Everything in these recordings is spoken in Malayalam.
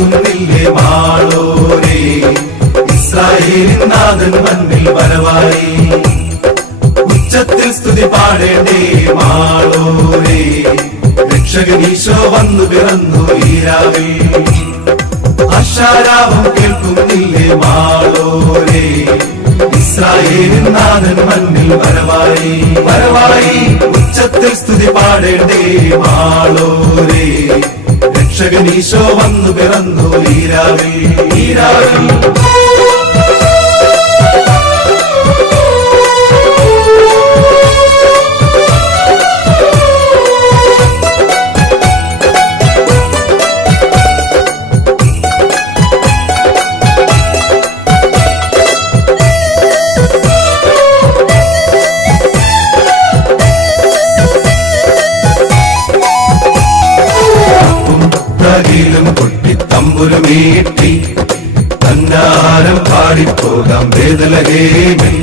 കുന്നില്ലേ മാളോരേ ഇസ്രായേലിൻ നാഥൻ മണ്ണിൽ വരവായി. ഉച്ചത്തിൽ സ്തുതി പാടേണ്ടേ മാളോരേ രക്ഷകൻ ഈശോ വന്നു പിറന്നു ഈരാവിൽ അക്ഷാരാപം കേൾക്കുന്നില്ലേ മാളോരേ ഇസ്രായേലിൻ നാഥൻ മണ്ണിൽ വരവായി. വരവായി ഉച്ചത്തിൽ സ്തുതി പാടേണ്ടേ മാളോരേ രക്ഷകനീശോ വന്നു പിറന്നു. ഈരാവിൽ ഈരാവിൽ തമ്പുരുമീട്ടി തന്നാരം പാടിപ്പോകാം. വേദലകേമിൽ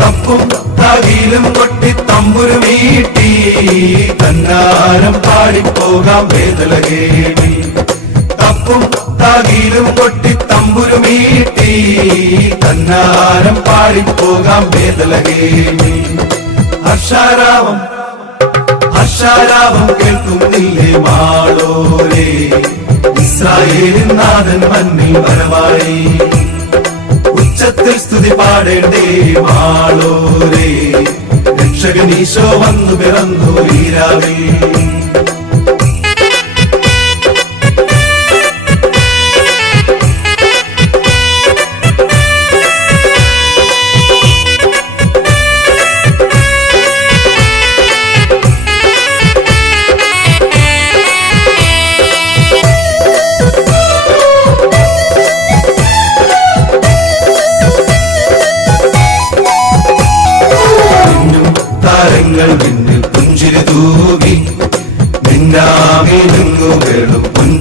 തപ്പും തകിലും കൊട്ടി തമ്പുരുമീട്ടി തന്നാരം പാടിപ്പോകാം. വേദലകേമിൽ തപ്പും തകിലും കൊട്ടി തമ്പുരു നീട്ടി തന്നാരം പാടിപ്പോകാം. വേദലകേമി ഹർഷാരാവം ഹർഷാരാവം കേൾക്കുന്നില്ലേ മാളോരേ ഇസ്രായേലിൻ നാഥൻ മണ്ണിൽ വരവായി. ഉച്ചത്തിൽ സ്തുതി പാടേണ്ടേ മാളോരേ രക്ഷകനീശോ വന്നു പിറന്നു ഈരാവേ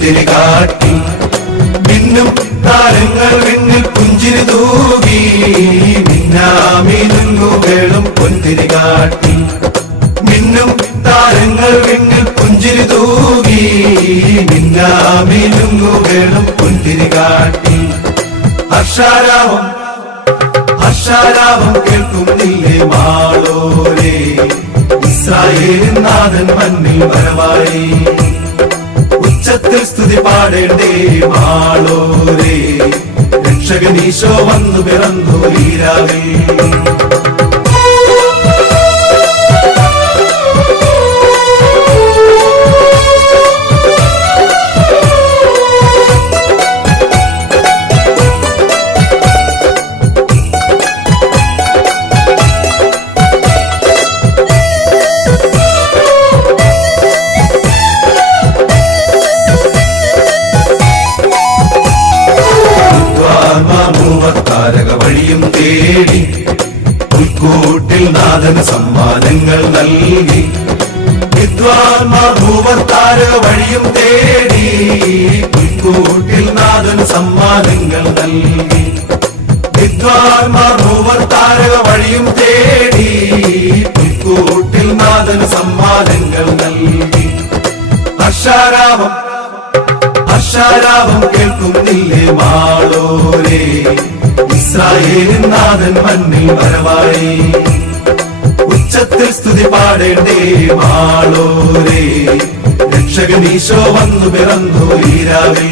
പുഞ്ചിരി കാട്ടി. മിന്നും താരങ്ങൾ മിന്നിൽ പുഞ്ചിരി തൂകി. മിന്നാമി നിന്നു വേളും പുഞ്ചിരി കാട്ടി. മിന്നും താരങ്ങൾ മിന്നിൽ പുഞ്ചിരി തൂകി. മിന്നാമി നിന്നു വേളും പുഞ്ചിരി കാട്ടി. ഹർഷാരാമം ഹർഷാരാമം കേൾക്കുന്നില്ലേ മാളോരേ. ഇസ്രായേലിൻ നാഥൻ മണ്ണിൽ വരവായി. ഉച്ചത്തിൽ സ്തുതി പാടേണ്ടേ മാളോരേ. രക്ഷകനീശോ വന്നു പിറന്നു ഈരാവേ വഴിയും തേടി. പുൽക്കൂട്ടിൽ നാഥന് സമ്മാനങ്ങൾ നൽകി. വിദ്വാൻമാർ ഭൂവർത്താര വഴിയും തേടി. പുൽക്കൂട്ടിൽ നാഥന് സമ്മാനങ്ങൾ നൽകി. വിദ്വാൻമാർ ഭൂവർത്താര വഴിയും തേടി. പുൽക്കൂട്ടിൽ നാഥന് സമ്മാനങ്ങൾ നൽകി. ഹർഷാരാമം ഹർഷാരാവം കേൾക്കുന്നില്ലേ മാളോരേ? ഇസ്രായേലിൻ നാഥൻ മണ്ണിൽ വരവായി. ഉച്ചത്തിൽ സ്തുതി പാടേണ്ടേ മാളോരേ. രക്ഷകനീശോ വന്നു പിറന്നു ഈരാവേ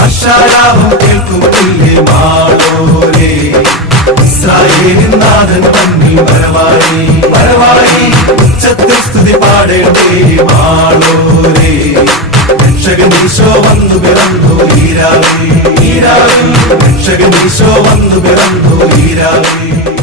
ഹർഷാരാവം കേൾക്കുന്നില്ലേ മാളോരേ. ഇസ്രായേലിൻ നാഥൻ മണ്ണിൽ വരവായി. വരവായി. ഉച്ചത്തിൽ സ്തുതി പാടേണ്ടേ മാളോരേ. രക്ഷകനീശോ വന്നു പിറന്നു ഈരാവേ ഈരാവേ ഈരാവിൽ രക്ഷകനീശോ വന്നു പിറന്നു ഈരാവേ